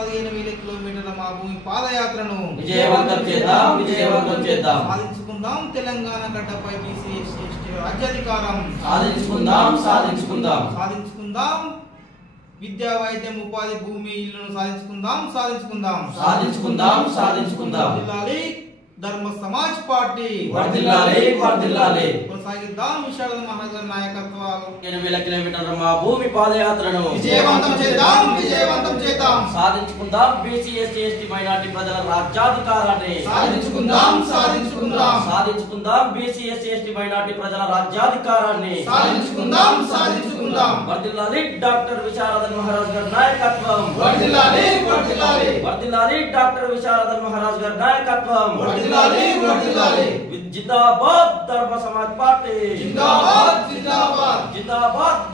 15,000 కిలోమీటర్ల మా భూమి పాదయాత్రను విజయవంతం చేద్దాం సాధించుకుందాం తెలంగాణ గడ్డపై బీసీ ఎస్సీ ఎస్టీ రాజ్యాధికారం సాధించుకుందాం విద్యా వైద్యం ఉపాధి భూమి ఇల్లును సాధించుకుందాం జిల్లాలి ధర్మ సమాజ్ పార్టీ వర్ధిల్లాలి కొనసాగిద్దాం విశారద మహారాజ్ గారి నాయకత్వాలు 8,000 కిలోమీటర్ల మా భూమి పాదయాత్రను విజయవంతం చేద్దాం సాధించుకుందాం బీసీ ఎస్సీ ఎస్టీ మైనారిటీ ప్రజల రాజ్యాధికారాన్ని సాధించుకుందాం బీసీ ఎస్సీ ఎస్టీ మైనారిటీ ప్రజల రాజ్యాధికారాన్ని సాధించుకుందాం వర్ధిల్లాలి డాక్టర్ విశారద మహారాజ్ గారి నాయకత్వం వర్ధిల్లాలి డాక్టర్ విశారద మహారాజ్ గారి నాయకత్వం వర్ధిల్లాలి జిందాబాద్ ధర్మ సమాజ్ పార్టీ జిందాబాద్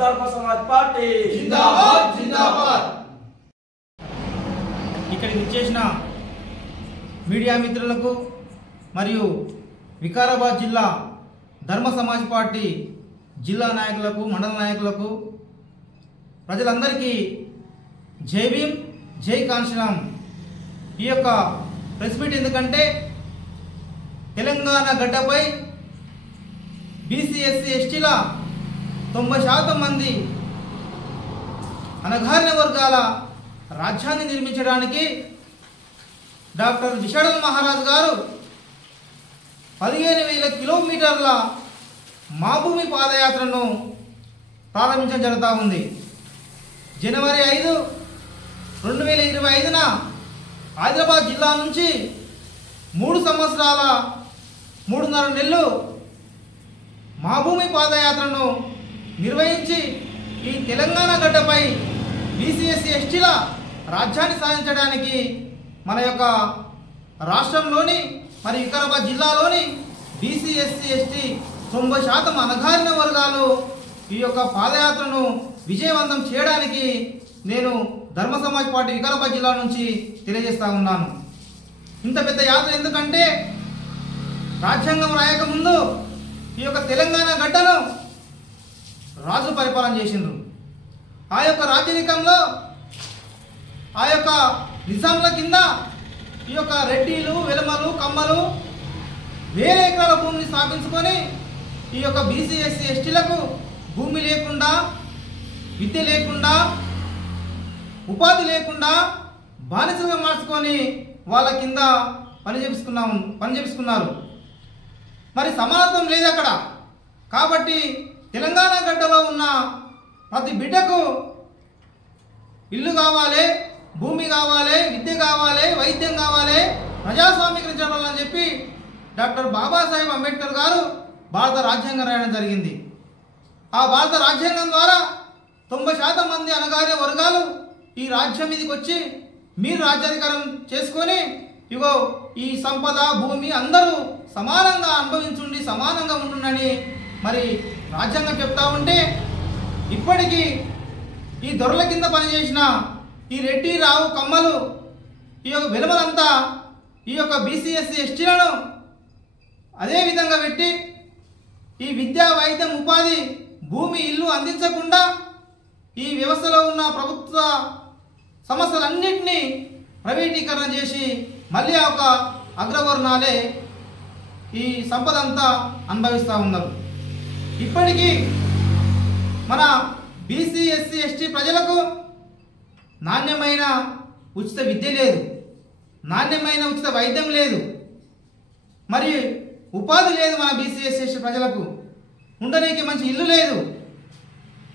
ధర్మ సమాజ్ పార్టీ జిందాబాద్ ఇక్కడికి వచ్చేసిన మీడియా మిత్రులకు మరియు వికారాబాద్ జిల్లా ధర్మ సమాజ్ పార్టీ జిల్లా నాయకులకు మండల నాయకులకు ప్రజలందరికీ జై భీమ్ జై కాంశీరామ్. ఈ యొక్క ప్రెస్ మీట్ ఎందుకంటే తెలంగాణ గడ్డపై బీసీ ఎస్సీ ఎస్టీల 90% మంది అణగారిన వర్గాల రాజ్యాన్ని నిర్మించడానికి డాక్టర్ విశారద మహారాజ్ గారు 15,000 కిలోమీటర్ల మా భూమి పాదయాత్రను ప్రారంభించడం జరుగుతూ ఉంది. జనవరి 5, 2025న హైదరాబాద్ జిల్లా నుంచి 3 సంవత్సరాల 3.5 నెలలు మా భూమి పాదయాత్రను నిర్వహించి ఈ తెలంగాణ గడ్డపై బీసీ ఎస్సీ ఎస్టీల రాజ్యాన్ని సాధించడానికి మన యొక్క రాష్ట్రంలోని మరియు వికారాబాద్ జిల్లాలోని బీసీ ఎస్సీ ఎస్టీ 90% అణగారిన వర్గాలు ఈ యొక్క పాదయాత్రను విజయవంతం చేయడానికి నేను ధర్మ సమాజ్ పార్టీ వికారాబాద్ జిల్లా నుంచి తెలియజేస్తా ఉన్నాను. ఇంత పెద్ద యాత్ర ఎందుకంటే రాజ్యాంగం రాయకముందు ఈ యొక్క తెలంగాణ గడ్డను రాజులు పరిపాలన చేసిండ్రు. ఆ యొక్క రాజ్యధికంలో ఆ యొక్క నిజాంల కింద ఈ యొక్క రెడ్డిలు వెలమలు కమ్మలు వేల ఎకరాల భూమిని స్థాపించుకొని ఈ యొక్క బీసీ ఎస్సీ ఎస్టీలకు భూమి లేకుండా విద్య లేకుండా ఉపాధి లేకుండా బానిసలుగా మార్చుకొని వాళ్ళ కింద పని చేపించుకున్నారు. మరి సమానత్వం లేదు అక్కడ. కాబట్టి తెలంగాణ గడ్డలో ఉన్న ప్రతి బిడ్డకు ఇల్లు కావాలి, భూమి కావాలి, విద్య కావాలి, వైద్యం కావాలి, ప్రజాస్వామీకరించాలని చెప్పి డాక్టర్ బాబాసాహెబ్ అంబేద్కర్ గారు భారత రాజ్యాంగం రాయడం జరిగింది. ఆ భారత రాజ్యాంగం ద్వారా 90% మంది అణగారిన వర్గాలు ఈ రాజ్యం మీదకి వచ్చి మీరు రాజ్యాధికారం చేసుకొని ఇగో ఈ సంపద భూమి అందరూ సమానంగా అనుభవించుండి సమానంగా ఉంటుండని మరి రాజ్యాంగం చెప్తా ఉంటే ఇప్పటికీ ఈ దొరల కింద పనిచేసిన ఈ రెడ్డి రావు కమ్మలు ఈ యొక్క వెలుమలంతా ఈ యొక్క బీసీ ఎస్సీ ఎస్టీలను అదే విధంగా పెట్టి ఈ విద్యా వైద్యం ఉపాధి భూమి ఇల్లు అందించకుండా ఈ వ్యవస్థలో ఉన్న ప్రభుత్వ సమస్యలన్నింటినీ ప్రైవేటీకరణ చేసి మళ్ళీ ఒక అగ్రవర్ణాలే ఈ సంపద అంతా అనుభవిస్తూ ఉన్నారు. ఇప్పటికీ మన బీసీ ఎస్సీ ఎస్టీ ప్రజలకు నాణ్యమైన ఉచిత విద్య లేదు, నాణ్యమైన ఉచిత వైద్యం లేదు, మరి ఉపాధి లేదు. మన బీసీ ఎస్సీ ఎస్టీ ప్రజలకు ఉండడానికి మంచి ఇల్లు లేదు,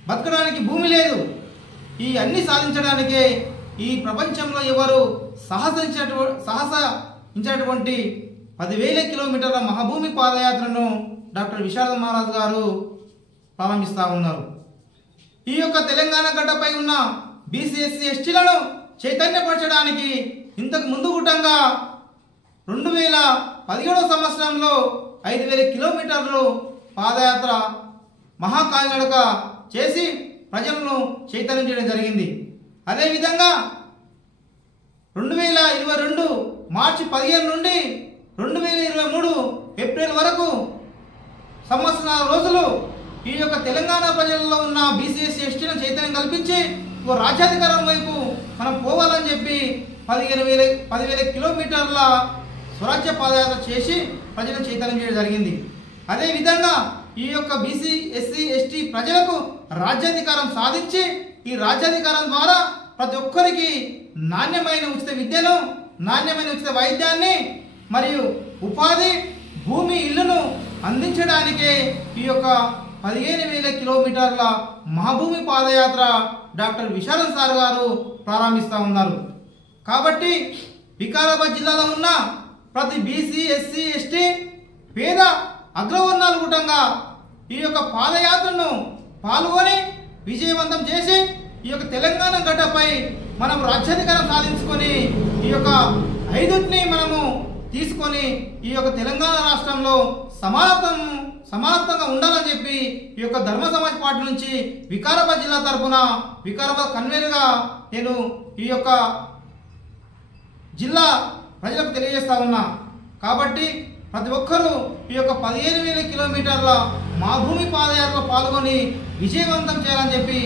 బతకడానికి భూమి లేదు. ఈ అన్ని సాధించడానికే ఈ ప్రపంచంలో ఎవరు సాహసించినటువంటి 10,000 కిలోమీటర్ల మహాభూమి పాదయాత్రను డాక్టర్ విశారద మహారాజ్ గారు ప్రారంభిస్తూ ఉన్నారు. ఈ యొక్క తెలంగాణ గడ్డపై ఉన్న బీసీ ఎస్సీ ఎస్టీలను చైతన్యపరచడానికి ఇంతకు ముందు గుట్టంగా 2017 సంవత్సరంలో 5,000 కిలోమీటర్లు పాదయాత్ర మహాకాలినడక చేసి ప్రజలను చైతన్యం చేయడం జరిగింది. అదేవిధంగా 2022 మార్చి 15 నుండి 2023 ఏప్రిల్ వరకు సంవత్సరాల రోజులు ఈ యొక్క తెలంగాణ ప్రజల్లో ఉన్న బీసీ ఎస్సీ ఎస్టీలను చైతన్యం కల్పించి రాజ్యాధికారం వైపు మనం పోవాలని చెప్పి 10,000 కిలోమీటర్ల స్వరాజ్య పాదయాత్ర చేసి ప్రజలను చైతన్యం చేయడం జరిగింది. అదేవిధంగా ఈ యొక్క బీసీ ఎస్సీ ఎస్టీ ప్రజలకు రాజ్యాధికారం సాధించి ఈ రాజ్యాధికారం ద్వారా ప్రతి ఒక్కరికి నాణ్యమైన ఉచిత విద్యను, నాణ్యమైన ఉచిత వైద్యాన్ని మరియు ఉపాధి, భూమి, ఇల్లును అందించడానికే ఈ యొక్క 15,000 కిలోమీటర్ల మహాభూమి పాదయాత్ర డాక్టర్ విశారద్ సార్ గారు ప్రారంభిస్తూ ఉన్నారు. కాబట్టి వికారాబాద్ జిల్లాలో ఉన్న ప్రతి బీసీ ఎస్సీ ఎస్టీ పేద అగ్రవర్ణాలు కూడంగా ఈ యొక్క పాదయాత్రను పాల్గొని విజయవంతం చేసి ఈ యొక్క తెలంగాణ గడ్డపై మనం రాజ్యాధికారం సాధించుకొని ఈ యొక్క 5ని మనము తీసుకొని ఈ యొక్క తెలంగాణ రాష్ట్రంలో సమానత్వంగా ఉండాలని చెప్పి ఈ యొక్క ధర్మ సమాజ్ పార్టీ నుంచి వికారాబాద్ జిల్లా తరఫున వికారాబాద్ కన్వీనర్గా నేను ఈ యొక్క జిల్లా ప్రజలకు తెలియజేస్తా ఉన్నా. కాబట్టి ప్రతి ఒక్కరూ ఈ యొక్క 15,000 కిలోమీటర్ల మా భూమి పాదయాత్రలో పాల్గొని విజయవంతం చేయాలని చెప్పి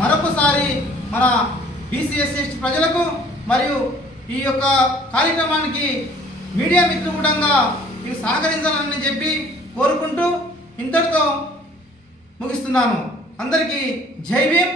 మరొకసారి మన బీసీఎస్సీ ప్రజలకు మరియు ఈ యొక్క కార్యక్రమానికి మీడియా మిత్రులంగా మీరు సహకరించాలని చెప్పి కోరుకుంటూ ఇంతటితో ముగిస్తున్నాను. అందరికీ జై భీమ్.